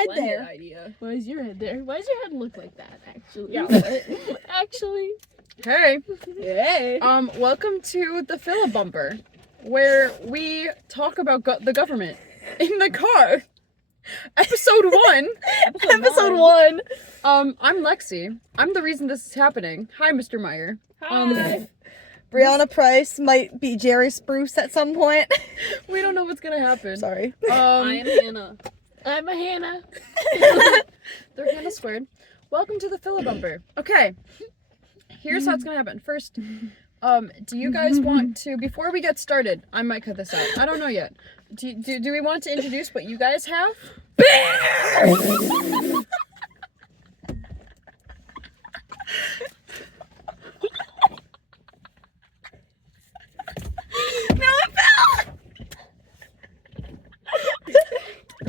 head there? Idea. Why is your head there? Why does your head look like that, actually? Yeah. Actually. Hey. Hey. Welcome to the Filibumper, where we talk about the government in the car. Episode 1. Episode 1. I'm Lexi. I'm the reason this is happening. Hi, Mr. Meyer. Hi. Brianna Price might be Jerry Spruce at some point. We don't know what's gonna happen. Sorry. I am Hannah. I'm a Hannah. They're Hannah squared. Welcome to the Filibumper. Okay. Here's how it's gonna happen. First, do you guys want to, before we get started, I might cut this out. I don't know yet. Do we want to introduce what you guys have?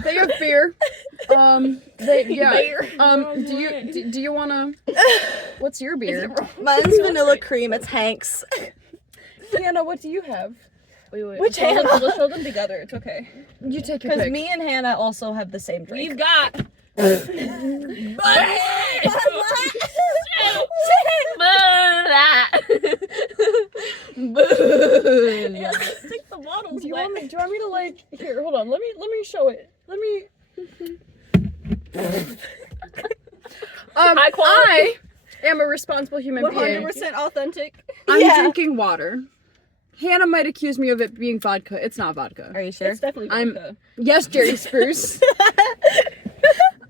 They have beer. Beer. Do you wanna? What's your beer? Mine's vanilla cream. It's Hank's. Hannah, what do you have? Wait. Which Hannah? Let's hold them together. It's okay. You take your Because pick. me and Hannah also have the same drink. We've got. Stick the bottles Do you wet. want me to like? Here, hold on. Let me show it. Let me. High quality. I am a responsible human being. 100% authentic. I'm Yeah. drinking water. Hannah might accuse me of it being vodka. It's not vodka. Are you sure? It's definitely vodka. Yes, Jerry Spruce.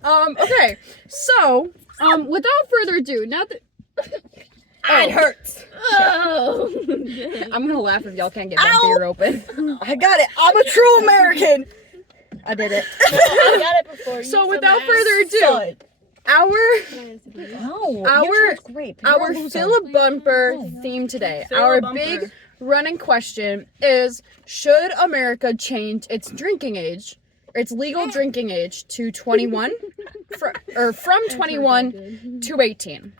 Okay. So, without further ado, now that It hurts. Oh. I'm gonna laugh if y'all can't get my beer open. I got it. I'm a true American. I did it. I got it before. So, without further ado, our great. our Filibumper theme today, our big running question is: should America change its drinking age, or its legal drinking age, to 21, from 21 to 18?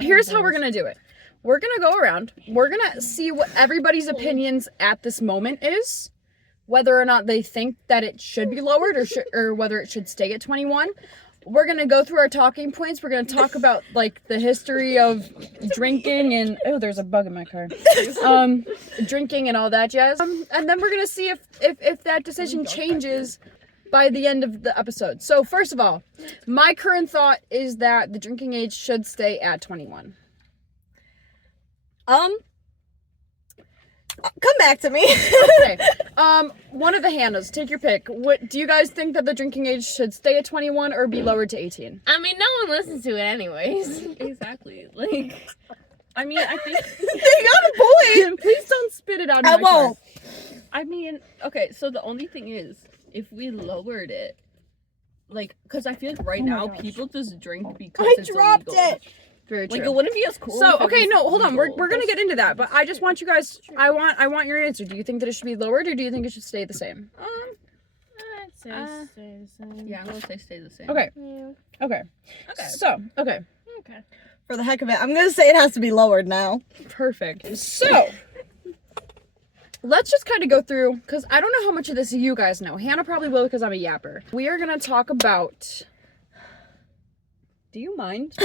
Here's how we're gonna do it. We're gonna go around. We're gonna see what everybody's opinions at this moment is, whether or not they think that it should be lowered or whether it should stay at 21. We're gonna go through our talking points. We're gonna talk about like the history of drinking and there's a bug in my car. Drinking and all that jazz. And then we're gonna see if that decision changes by the end of the episode. So first of all, my current thought is that the drinking age should stay at 21. Come back to me. Okay. One of the Hannahs, take your pick. What do you guys think that the drinking age should stay at 21 or be lowered to 18? I mean, no one listens to it anyways. Exactly. Like, I mean, I think They got a point. Please don't spit it out in I my car. won't. I mean, okay, so the only thing is, if we lowered it, like, because I feel like right now people just drink because I it's dropped illegal. it. Very true. Like, it wouldn't be as cool. So, if it okay, was no, hold on. legal. We're gonna get into that, but I just want you guys. I want your answer. Do you think that it should be lowered, or do you think it should stay the same? I'd say stay the same. Yeah, I'm gonna say stay the same. Okay. Yeah. Okay. Okay. So, okay, Okay. For the heck of it, I'm gonna say it has to be lowered now. perfect. So, let's just kind of go through because I don't know how much of this you guys know. Hannah probably will because I'm a yapper. We are gonna talk about. Do you mind?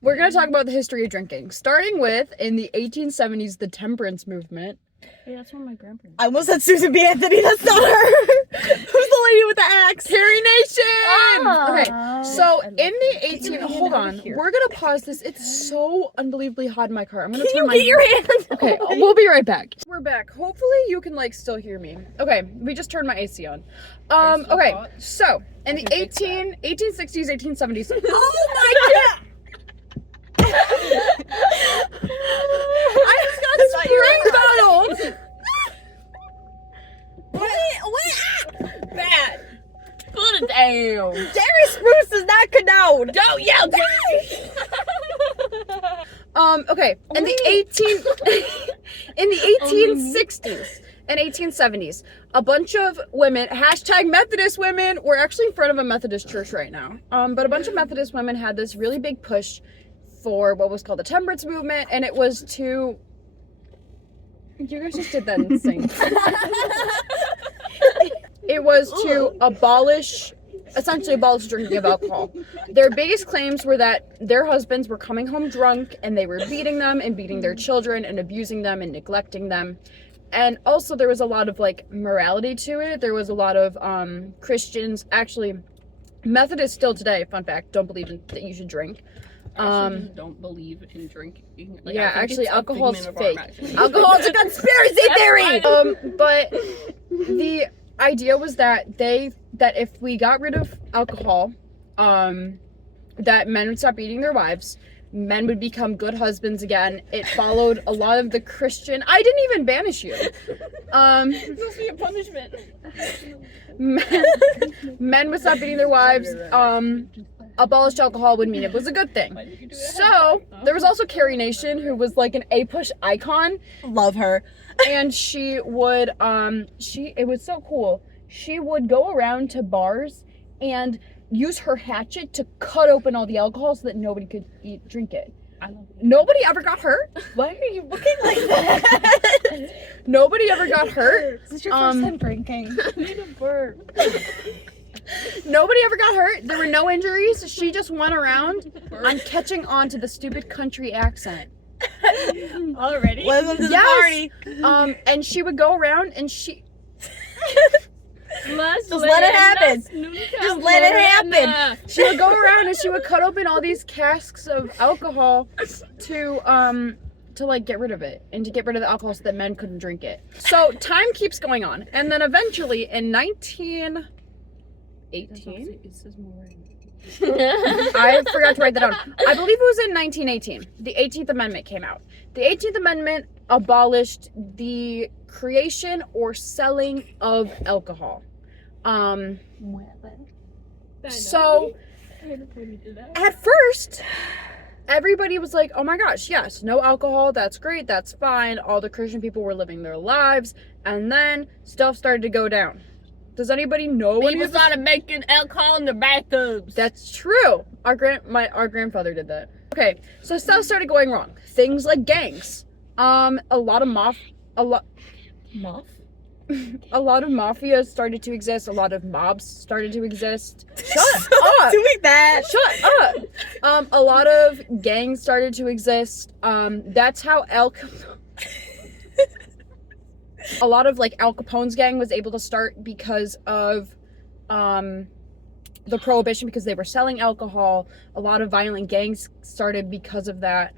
We're going to talk about the history of drinking, starting with, in the 1870s, the temperance movement. Yeah, that's one of my grandparents. I almost said Susan B. Anthony. That's not her. Who's the lady with the axe? Carrie Nation! Ah. Okay, so in the 18... Hold on. We're going to pause this. It's so unbelievably hot in my car. I'm going to turn my... Get your hands Okay, we'll be right back. We're back. Hopefully you can, like, still hear me. Okay, we just turned my AC on. Okay, so, in the 1860s, 1870s... Oh my god! I just got spring bottled! Wait. Bad. Put it down. Jerry Spruce is not condoned. Don't yell, Jerry. Okay, in the 1860s and 1870s, a bunch of women, hashtag Methodist women, we're actually in front of a Methodist church right now, but a bunch of Methodist women had this really big push for what was called the temperance movement, and it was to... You guys just did that in sync. it was to essentially abolish drinking of alcohol. Their biggest claims were that their husbands were coming home drunk and they were beating them and beating their children and abusing them and neglecting them. And also there was a lot of like morality to it. There was a lot of Christians, actually Methodists still today, fun fact, don't believe that you should drink. I just don't believe in drinking. Like, yeah, I think actually it's a alcohol's figment of our fake. imagination. Alcohol's a conspiracy theory! But the idea was that if we got rid of alcohol, that men would stop beating their wives, men would become good husbands again. It followed a lot of the Christian. I didn't even banish you. This must be a punishment. Men would stop beating their wives. Abolished alcohol would mean it was a good thing. So there was also Carrie Nation, who was like an A-push icon. Love her. And she would it was so cool. She would go around to bars and use her hatchet to cut open all the alcohol so that nobody could drink it. Nobody ever got hurt. Why are you looking like that? Nobody ever got hurt. This is your first time drinking. I need a burp. Nobody ever got hurt. There were no injuries. She just went around on catching on to the stupid country accent. Already? Welcome to the Yes. party. And she would go around and she Just let it happen. Just let it happen. She would go around and she would cut open all these casks of alcohol to like get rid of it and to get rid of the alcohol so that men couldn't drink it. So time keeps going on, and then eventually in 1918, I forgot to write that down. I believe it was in 1918. The 18th Amendment came out. The 18th Amendment abolished the creation or selling of alcohol. So at first, everybody was like, oh my gosh, yes, no alcohol, that's great, that's fine. All the Christian people were living their lives, and then stuff started to go down. Does anybody know what People started making alcohol in the bathtubs. That's true. Our grandfather did that. Okay, so stuff started going wrong. Things like gangs. A lot of mafia started to exist. A lot of mobs started to exist. Shut up! Doing that. Shut up! A lot of gangs started to exist. That's how a lot of like Al Capone's gang was able to start because of the prohibition, because they were selling alcohol. A lot of violent gangs started because of that.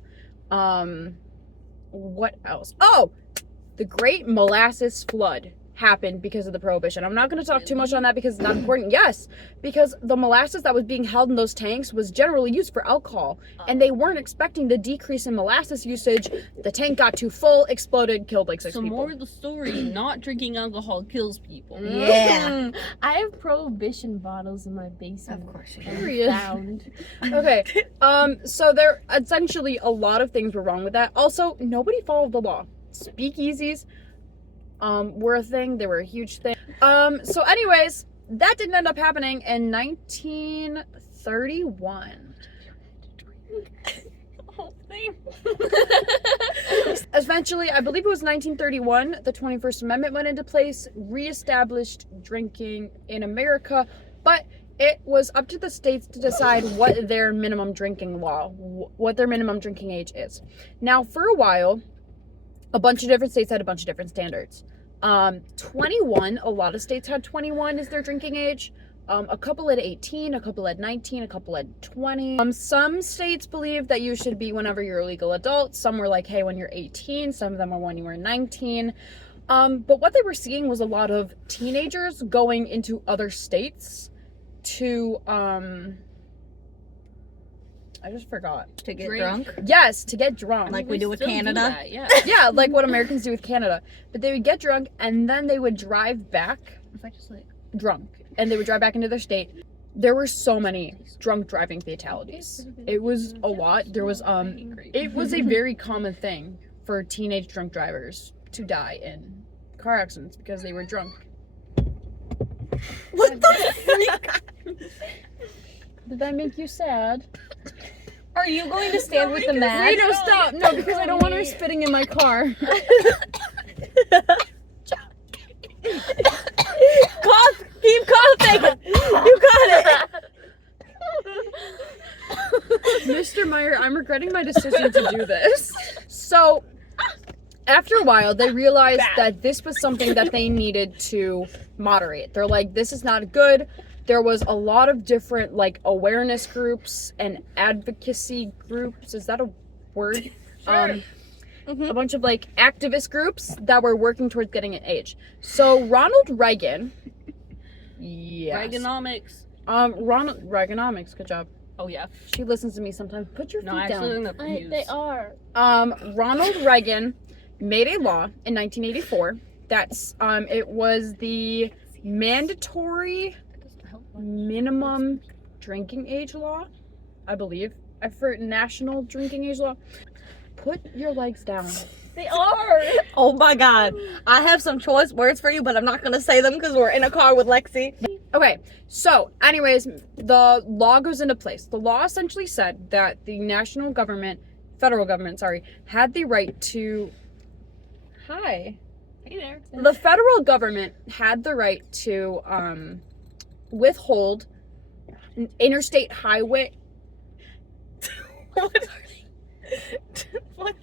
What else? Oh, the Great Molasses Flood happened because of the prohibition. I'm not going to talk too much on that because it's not important. Yes, because the molasses that was being held in those tanks was generally used for alcohol, and they weren't expecting the decrease in molasses usage. The tank got too full, exploded, killed like 6 So people. more of the story, not drinking alcohol kills people. Yeah. I have prohibition bottles in my basement. Of course you and do. Period. found. Okay, so there essentially a lot of things were wrong with that. Also, nobody followed the law. Speakeasies were a thing. They were a huge thing. So anyways, that didn't end up happening in 1931. Eventually, I believe it was 1931, the 21st Amendment went into place, reestablished drinking in America, but it was up to the states to decide what their minimum drinking age is. Now, for a while, a bunch of different states had a bunch of different standards. 21, a lot of states had 21 as their drinking age. A couple had 18, a couple had 19, a couple had 20. Some states believe that you should be whenever you're a legal adult. Some were like, hey, when you're 18. Some of them were when you were 19. But what they were seeing was a lot of teenagers going into other states to, I just forgot. To get Drink. drunk? Yes, to get drunk. Like we do with still Canada? that, yeah. Yeah, like what Americans do with Canada. But they would get drunk and then they would drive back drunk. And they would drive back into their state. There were so many drunk driving fatalities. It was a lot. There was it was a very common thing for teenage drunk drivers to die in car accidents because they were drunk. What the freak? Did that make you sad? Are you going to stand with the man? Wait, no, stop. No, because I don't want her spitting in my car. Cough! regretting my decision to do this. So, after a while, they realized that this was something that they needed to moderate. They're like, this is not good. There was a lot of different, like, awareness groups and advocacy groups. Is that a word? Sure. A bunch of, like, activist groups that were working towards getting an age. So, Ronald Reagan... Yes. Reaganomics. Reaganomics, good job. Oh, yeah. She listens to me sometimes. Put your feet down. They are. Ronald Reagan made a law in 1984 that's it was the mandatory minimum drinking age law, I believe. For national drinking age law. Put your legs down. They are. Oh my god. I have some choice words for you, but I'm not gonna say them because we're in a car with Lexi. Okay, so anyways, the law goes into place. The law essentially said that the federal government, had the right to... Hi. Hey there. The federal government had the right to withhold interstate highway... What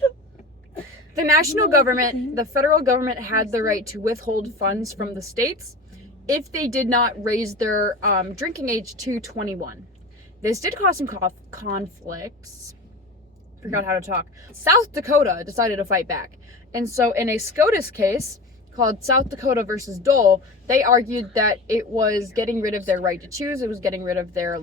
the... The national government, the federal government had the right to withhold funds from the states if they did not raise their drinking age to 21. This did cause some conflicts. Forgot how to talk. South Dakota decided to fight back. And so in a SCOTUS case called South Dakota versus Dole, they argued that it was getting rid of their right to choose. It was getting rid of their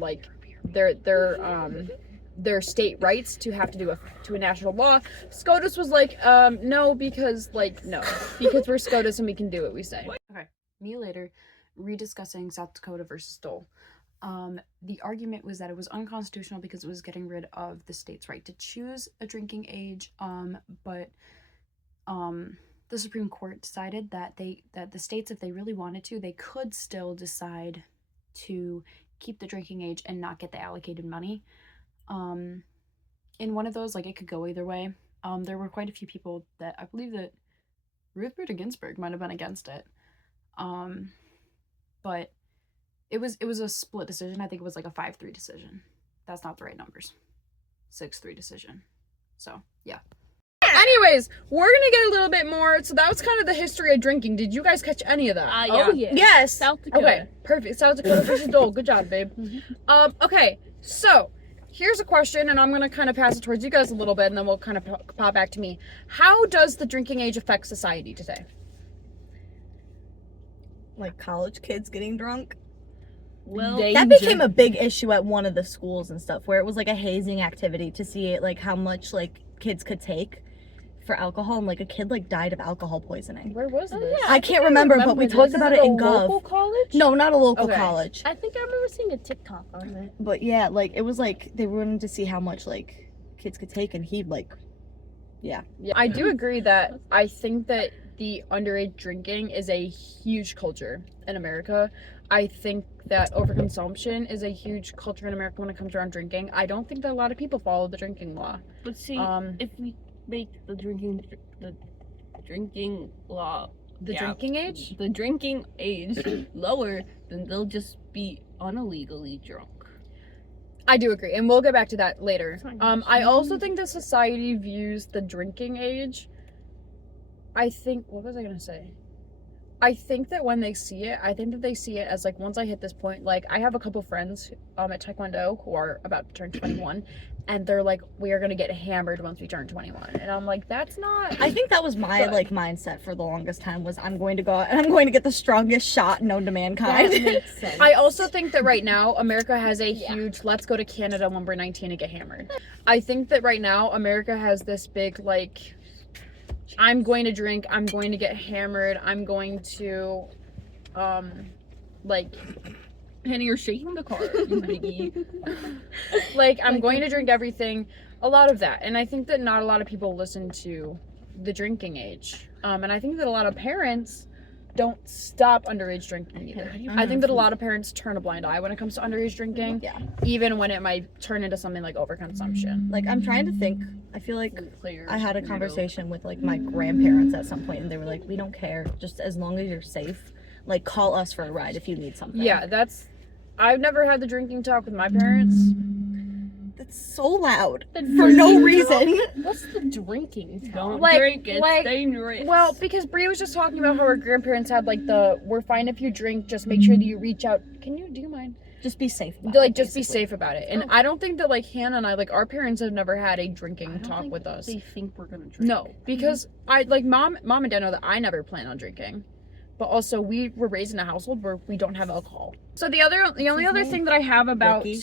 their state rights to have to do a national law. SCOTUS was like, no, because we're SCOTUS and we can do what we say. Okay, me later, rediscussing South Dakota versus Dole. The argument was that it was unconstitutional because it was getting rid of the state's right to choose a drinking age, but the Supreme Court decided that the states, if they really wanted to, they could still decide to keep the drinking age and not get the allocated money. In one of those, like, it could go either way. There were quite a few people that I believe that Ruth Bader Ginsburg might have been against it. But it was a split decision. I think it was like a 5-3 decision. That's not the right numbers. 6-3 decision. So, yeah. Anyways, we're gonna get a little bit more. So that was kind of the history of drinking. Did you guys catch any of that? Yeah. Oh, yeah. Yes. South Dakota. Okay, perfect. South Dakota versus Dole. Good job, babe. Okay, so here's a question, and I'm going to kind of pass it towards you guys a little bit, and then we'll kind of pop back to me. How does the drinking age affect society today? Like college kids getting drunk? Well, That became a big issue at one of the schools and stuff, where it was like a hazing activity to see like how much like kids could take for alcohol, and like a kid like died of alcohol poisoning. Where was this? yeah. I can't remember, but we talked about it in Gov. Local college? No, not a local Okay. college. I think I remember seeing a TikTok on it. But yeah, like it was like they wanted to see how much like kids could take, and he like, yeah. I do agree that I think that the underage drinking is a huge culture in America. I think that overconsumption is a huge culture in America when it comes around drinking. I don't think that a lot of people follow the drinking law. but see, if we make the drinking law, Drinking age? the drinking age lower, then they'll just be unillegally drunk. I do agree, and we'll get back to that later. I also think that society views the drinking age. What was I gonna say? I think that when they see it, as like, once I hit this point, like, I have a couple friends at Taekwondo who are about to turn 21, and they're like, we are gonna get hammered once we turn 21, and I'm like, that's not... I think that was my like mindset for the longest time, was I'm going to go out and I'm going to get the strongest shot known to mankind. That makes sense. I also think that right now America has a huge let's go to Canada when we're 19 and get hammered. I think that right now America has this big like, I'm going to drink, I'm going to get hammered, I'm going to like, Henny, you're shaking the car, you biggie. like, I'm going to drink everything, a lot of that. And I think that not a lot of people listen to the drinking age. And I think that a lot of parents don't stop underage drinking either. I think that a lot of parents turn a blind eye when it comes to underage drinking, even when it might turn into something like overconsumption. Like, I'm trying to think. I feel like I had a conversation with like my grandparents at some point, and they were like, we don't care, just as long as you're safe, like, call us for a ride if you need something. Yeah, I've never had the drinking talk with my parents. The It's so loud The for no drinking reason. talk? What's the drinking talk? Don't Like- drink it. like- Stay rich. Well, because Brie was just talking about how her grandparents had like we're fine if you drink, just make sure that you reach out. Do you mind? Just be safe. About Like, it, just be basically. safe about it. And I don't think that like Hannah and I, like our parents have never had a drinking talk with us. They think we're gonna drink. No, because I like mom and dad know that I never plan on drinking. But also we were raised in a household where we don't have alcohol. So the only other thing that I have about Ricky?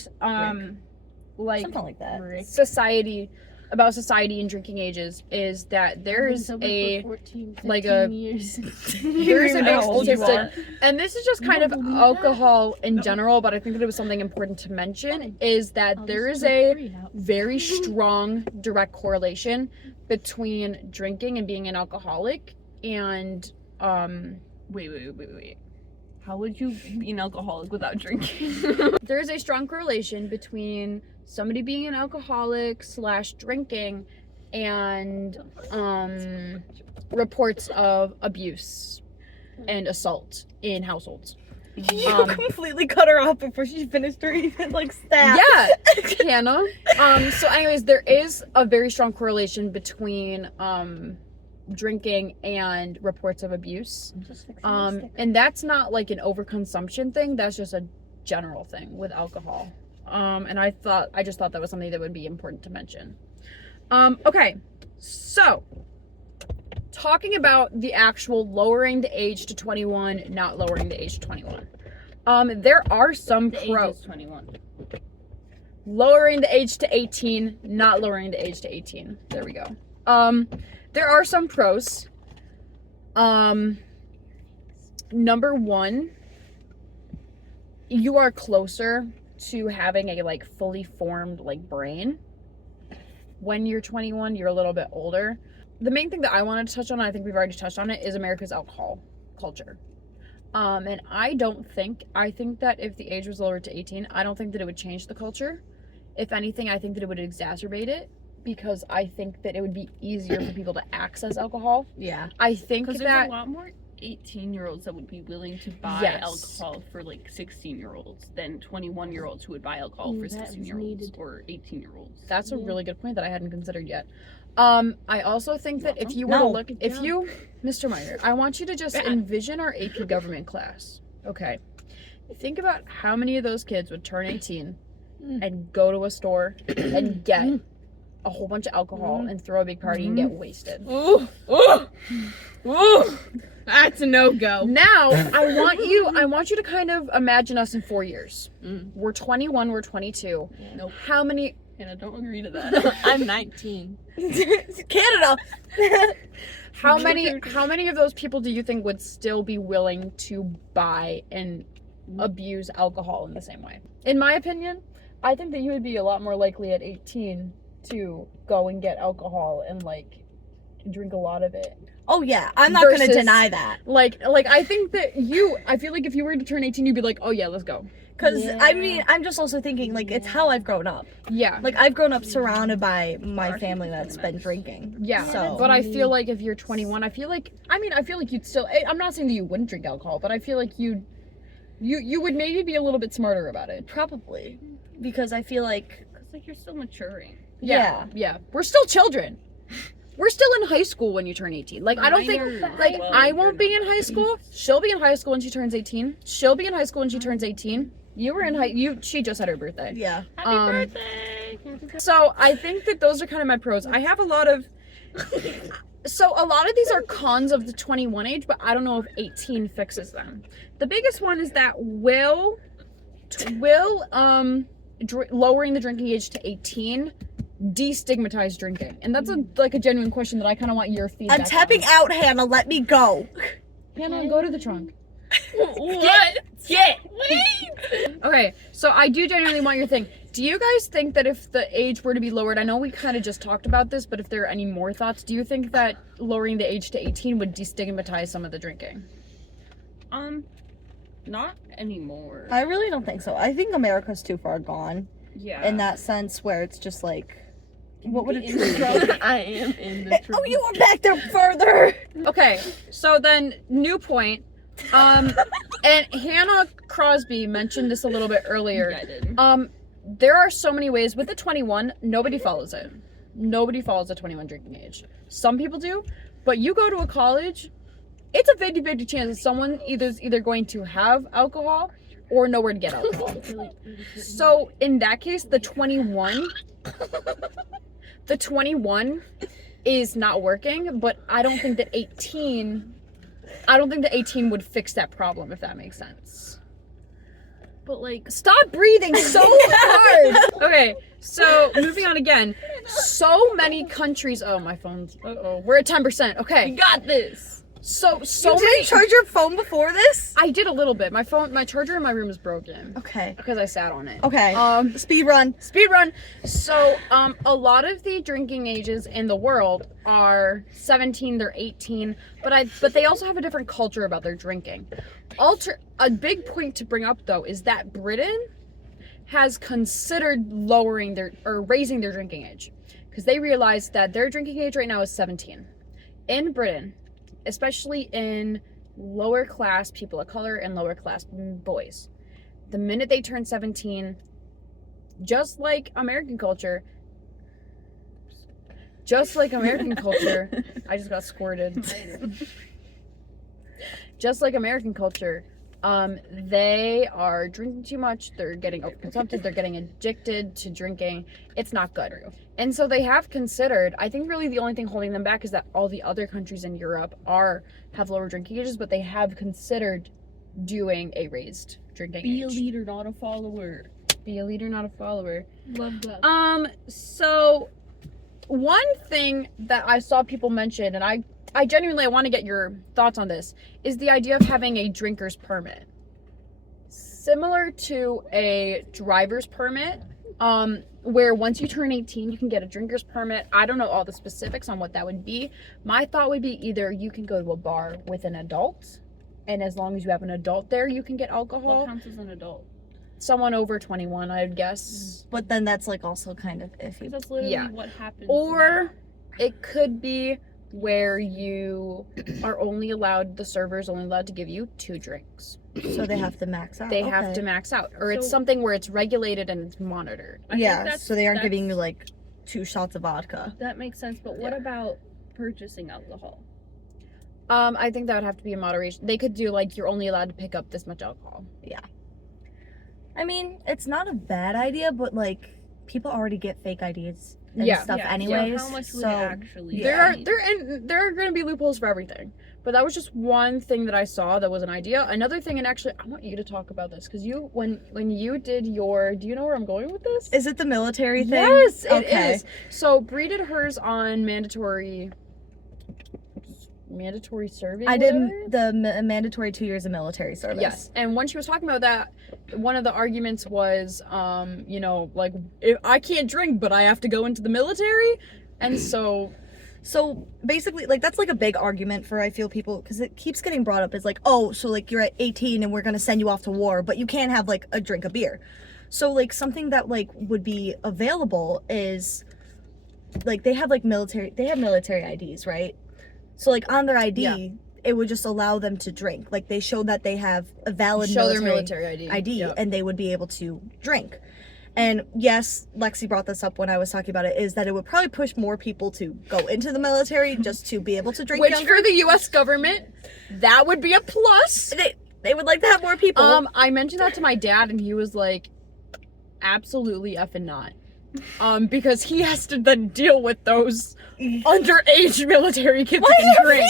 like Something like that. society and drinking ages is that there's a 14, like 15 a- years. there's a know how old you statistic, and this is just You kind don't of believe that? alcohol in general, but I think that it was something important to mention is that there is a very strong direct correlation between drinking and being an alcoholic and Wait. How would you be an alcoholic without drinking? there is a strong correlation between somebody being an alcoholic / drinking and reports of abuse and assault in households. You completely cut her off before she finished her even like stat. Yeah, Hannah. So anyways, there is a very strong correlation between drinking and reports of abuse. And that's not like an overconsumption thing, that's just a general thing with alcohol. And I just thought that was something that would be important to mention. Okay, so talking about the actual lowering the age to 21, not lowering the age to 21. There are some The age pros. is 21. Lowering the age to 18, not lowering the age to 18. There we go. There are some pros. Number one, you are closer to having a like fully formed like brain. When you're 21, you're a little bit older. The main thing that I wanted to touch on, I think we've already touched on it, is America's alcohol culture. And I think that if the age was lowered to 18, I don't think that it would change the culture. If anything, I think that it would exacerbate it because I think that it would be easier for people to access alcohol. Yeah. I think Because that there's a lot more 18-year-olds that would be willing to buy Yes. alcohol for like 16-year-olds than 21-year-olds who would buy alcohol Ooh, for that was 16-year-olds needed. or 18-year-olds. that's a Yeah. really good point that I hadn't considered yet. I also think that if you were to No. look, if you, Mr. Meyer, I want you to just envision our AP government class. Okay. Think about how many of those kids would turn 18 and go to a store and get a whole bunch of alcohol and throw a big party and get wasted. Ooh, that's a no-go. Now, I want you to kind of imagine us in 4 years. We're 21, we're 22. Nope. How many And I don't agree to that. I'm 19. Canada. how many of those people do you think would still be willing to buy and abuse alcohol in the same way? In my opinion, I think that you would be a lot more likely at 18 to go and get alcohol and like drink a lot of it. Oh yeah, I'm not gonna Versus- deny that. Like I think that I feel like if you were to turn 18, you'd be like, oh yeah, let's go. Cause I Yeah. mean, I'm just also thinking like it's how I've grown up. Yeah. Like I've grown up surrounded by my family that's been drinking. Yeah, So- but I feel like if you're 21, I feel like you'd still. I'm not saying that you wouldn't drink alcohol, but I feel like you would maybe be a little bit smarter about it. Probably, because I feel like Because like you're still maturing. yeah. Yeah. We're still children. We're still in high school when you turn 18. Like I don't think Minors. like Well, I you're won't be not. in high school. She'll be in high school when she turns 18. She'll be in high school when she turns 18. You were in she just had her birthday. Yeah. Happy birthday! So I think that those are kind of my pros. I have a lot of these are cons of the 21 age, but I don't know if 18 fixes them. The biggest one is that will lowering the drinking age to 18 destigmatize drinking? And that's a genuine question that I kind of want your feedback. I'm tapping out, Hannah. Let me go. Hannah, go to the trunk. What? Get! Wait! Okay, so I do genuinely want your thing. Do you guys think that if the age were to be lowered, I know we kind of just talked about this, but if there are any more thoughts, do you think that lowering the age to 18 would destigmatize some of the drinking? Not anymore. I really don't think so. I think America's too far gone Yeah. in that sense where it's just like, what would it In the truly truck. be? I am in the truck. Oh, you were back there further. Okay, so then new point. And Hannah Crosby mentioned this a little bit earlier. Yeah, I did. there are so many ways with the 21. Nobody follows it. Nobody follows the 21 drinking age. Some people do, but you go to a college, it's a 50-50 chance that someone is either going to have alcohol or nowhere to get alcohol. So in that case, the 21 is not working, but I don't think that 18 would fix that problem, if that makes sense. But like, Stop breathing so hard. Okay, so moving on again. So many countries. Oh, my phone's. We're at 10%. Okay, you got this. so You many. didn't charge your phone before this? I did a little bit. My charger in my room is broken Okay. because I sat on it. Okay. Speed run. Speed run. So, a lot of the drinking ages in the world are 17, they're 18, but they also have a different culture about their drinking. A big point to bring up though is that Britain has considered raising their drinking age because they realized that their drinking age right now is 17. In Britain, especially in lower class people of color and lower class boys, the minute they turn 17, just like American culture, I just got squirted. Just like American culture, they are drinking too much, they're getting overconsumptive, they're getting addicted to drinking. It's not good. And so they have considered, I think really the only thing holding them back is that all the other countries in Europe have lower drinking ages, but they have considered doing a raised drinking age. Be a leader, not a follower. Be a leader, not a follower. Love that. So one thing that I saw people mention, and I genuinely want to get your thoughts on this, is the idea of having a drinker's permit. Similar to a driver's permit, where once you turn 18, you can get a drinker's permit. I don't know all the specifics on what that would be. My thought would be either you can go to a bar with an adult, and as long as you have an adult there, you can get alcohol. What counts as an adult? Someone over 21, I would guess. But then that's like also kind of iffy. That's literally Yeah. what happens. Or now. it could be where you are the server's only allowed to give you 2 drinks. So they have to max out. They have Okay. to max out. Or it's So- something where it's regulated and it's monitored. I think Yeah, so they aren't giving you that's- like 2 shots of vodka. That makes sense, but what about purchasing alcohol? I think that would have to be in moderation. They could do like, you're only allowed to pick up this much alcohol. I mean, it's not a bad idea, but like people already get fake IDs and Yeah. stuff Yeah, anyways. how much would so it actually Yeah. There are going to be loopholes for everything. But that was just one thing that I saw that was an idea. Another thing, and actually I want you to talk about this, because when you did your, do you know where I'm going with this? Is it the military thing? Yes, it Okay. is. So Bree did hers on mandatory serving. I did whatever? the mandatory 2 years of military service. Yes, and when she was talking about that, one of the arguments was, like, if I can't drink, but I have to go into the military, and so So basically, like that's like a big argument for I feel people because it keeps getting brought up as like, oh, so like you're at 18 and we're gonna send you off to war, but you can't have like a drink of beer. So like something that like would be available is like they have military IDs, right? So like on their ID, Yeah. it would just allow them to drink. Like they show that they have a valid show their military ID. Yep. and they would be able to drink. And yes, Lexi brought this up when I was talking about it, is that it would probably push more people to go into the military just to be able to drink Which younger. for the U.S. government, that would be a plus. They would like to have more people. I mentioned that to my dad, and he was like, absolutely effing not. Because he has to then deal with those underage military kids who can drink.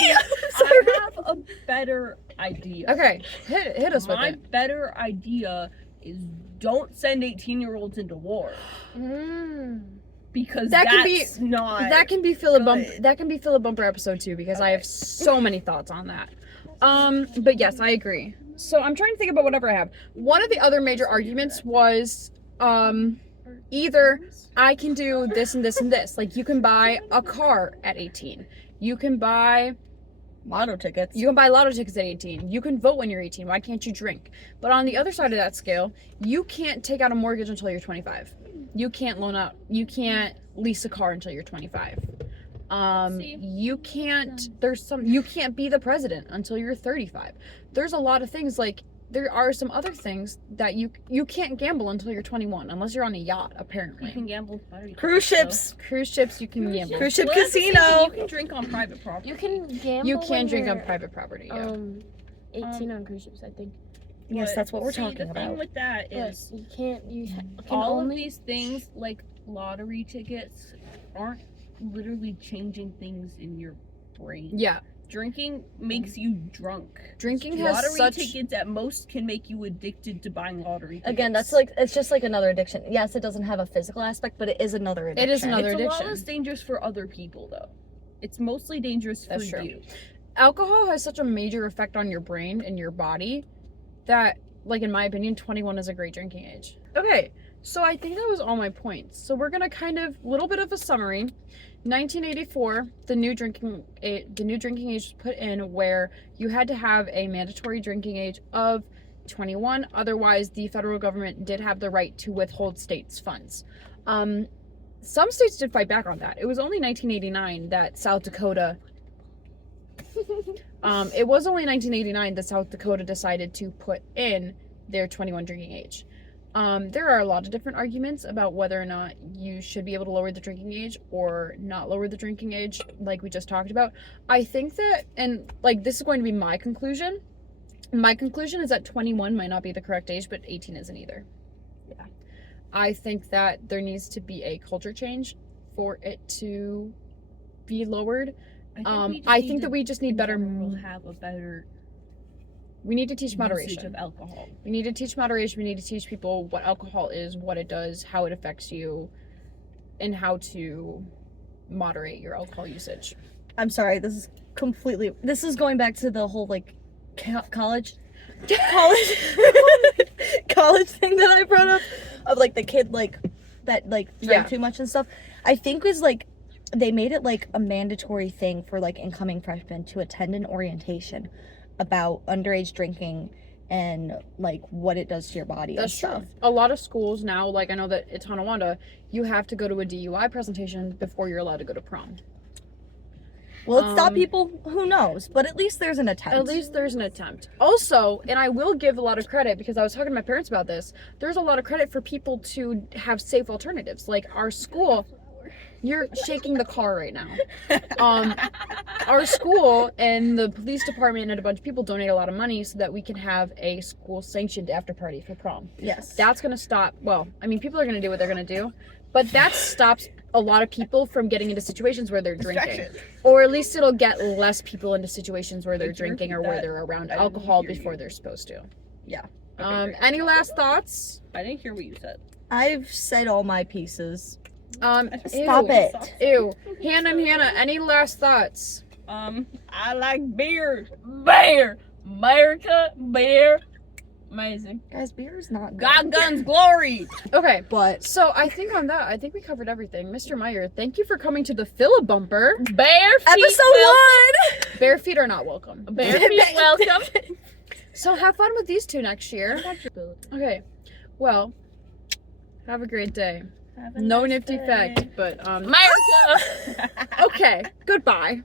I have a better idea. Okay, hit us with My it. better idea is don't send 18-year-olds into war. Because That that's can be- not That can be Filibumper episode 2 because I have so many thoughts on that. But yes, I agree. So I'm trying to think about whatever I have. One of the other major arguments was either I can do this and this and this. Like you can buy a car at 18. You can buy Lotto tickets. lotto tickets at 18. You can vote when you're 18. Why can't you drink? But on the other side of that scale, you can't take out a mortgage until you're 25. You can't lease a car until you're 25. You can't be the president until you're 35. There's a lot of things like there are some other things that you can't gamble until you're 21 unless you're on a yacht, apparently. You can gamble. Cruise ships. Cruise ships you can gamble. Cruise ship Well, that's the same casino. thing, you can drink on private property. You can gamble. You can when drink on you're, private property, yeah. 18 on cruise ships, I think. Yes, But that's what we're see, talking the thing about. with that But is you can't. You can all only. of these things, like lottery tickets, aren't literally changing things in your brain. Yeah. Drinking makes you drunk. Drinking has Lottery such tickets at most can make you addicted to buying lottery tickets. Again, that's like, it's just like another addiction. Yes, it doesn't have a physical aspect, but it is another addiction. It is another it's a lot addiction. less dangerous for other people though. It's mostly dangerous That's for true. you. Alcohol has such a major effect on your brain and your body that, like, in my opinion, 21 is a great drinking age. Okay, so I think that was all my points. So we're gonna kind of, little bit of a summary. 1984, the new drinking age was put in where you had to have a mandatory drinking age of 21. Otherwise, the federal government did have the right to withhold states' funds. Some states did fight back on that. It was only 1989 that South Dakota. It was only 1989 that South Dakota decided to put in their 21 drinking age. There are a lot of different arguments about whether or not you should be able to lower the drinking age or not lower the drinking age, like we just talked about. I think that, and like this is going to be my conclusion. My conclusion is that 21 might not be the correct age, but 18 isn't either. Yeah. I think that there needs to be a culture change for it to be lowered. I think that we just need better. We'll have a better We need to teach usage moderation. of alcohol. We need to teach moderation. We need to teach people what alcohol is, what it does, how it affects you, and how to moderate your alcohol usage. I'm sorry, this is going back to the whole like college college thing that I brought up of like the kid like that like drank Yeah. too much and stuff. I think was like they made it like a mandatory thing for like incoming freshmen to attend an orientation about underage drinking and like what it does to your body. That's and stuff. true. A lot of schools now, like I know that at Tonawanda, you have to go to a DUI presentation before you're allowed to go to prom. Will it stop people? Who knows? But at least there's an attempt. At least there's an attempt. Also, and I will give a lot of credit because I was talking to my parents about this, there's a lot of credit for people to have safe alternatives. Like our school, you're shaking the car right now. Our school and the police department and a bunch of people donate a lot of money so that we can have a school sanctioned after party for prom. Yes. That's going to stop, well, I mean, people are going to do what they're going to do, but that stops a lot of people from getting into situations where they're drinking. Or at least it'll get less people into situations where they're Did you drinking or repeat where that? they're around I didn't alcohol hear you. before they're supposed to. Yeah. Okay, great. Any last thoughts? I didn't hear what you said. I've said all my pieces. Ew. Stop it. Ew. Hannah, any last thoughts? I like beer. Beer. America. Beer. Amazing. Guys, beer is not good. God guns glory. Okay. But So I think we covered everything. Mr. Meyer, thank you for coming to the Filibumper. Bare feet. episode 1! Bare feet are not welcome. Bare feet welcome. So have fun with these two next year. Okay. Well, have a great day. No nifty fact, but America. okay. Goodbye.